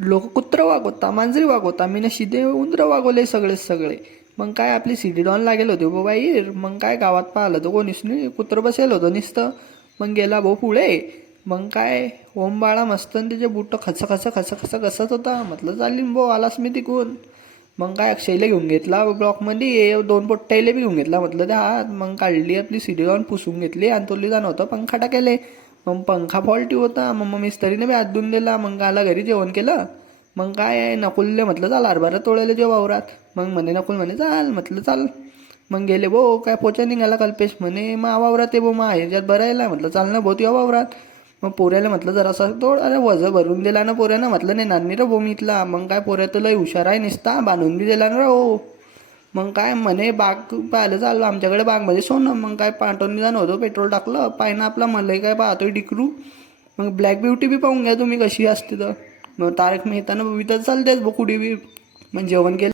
लोक कुत्रं वागवता, मांजरी वागवता, मी शिदे उंदरं वागवले सगळे. मग काय आपली सिटी डॉन लागेल होते बाबा येर. मग काय गावात पाहिलं तर कोणीच नाही, कुत्रं बसेल होतं नुसतं. मग गेला भाऊ पुढे. मग काय ओम बाळा मस्त त्याचे बुट खच घसत होता. म्हटलं चालीन भाऊ, आलास मी तिकून. मग काय अक्षयला घेऊन घेतला ब्लॉकमध्ये, 2 पोट्ट्याला बी घेऊन घेतला. म्हटलं त्या हात मग काढली आपली सिटी डॉन, पुसून घेतली आणि तोली जाणं होतं पंखा टाकेले. मग पंखा फॉल्टी होता. मग मिस्त्रीने बी हात धुवून दिला. मग आला घरी जेवण केलं. मग काय नकुलले म्हटलं चाल हरभरा तोडायला जेव्हा वावरात. मग म्हणे नकुल म्हणे चाल. म्हटलं चाल. मग गेले भाऊ. काय पोचा निघाला कल्पेश म्हणे मा वावरात आहे भाऊ, मा ह्याच्यात बरायला. म्हटलं चाल ना भाऊ तुझ्या वावरात. मग पोऱ्याला म्हटलं जरासा तोड. अरे वजं भरून दिला ना पोऱ्यानं. म्हटलं नाही नानी रे भाऊ मी इथला. मग काय पोऱ्या तर लय हुशार आहे निसता, बांधून बी दिला ना हो. मग काय म्हणे बाग पाहिलं चाललं आमच्याकडे बागमध्ये सोनं. मग काय पाठवून जाणं होतं, पेट्रोल टाकलं पाहिनं आपला. मलाही काय पाहतोय डिकरू. मग ब्लॅक ब्युटी बी पाहून घ्या तुम्ही कशी असते तर. मग तारक मेहतानं बघितलं चालतेच बघ कुठे बी. मग जेवण केलं.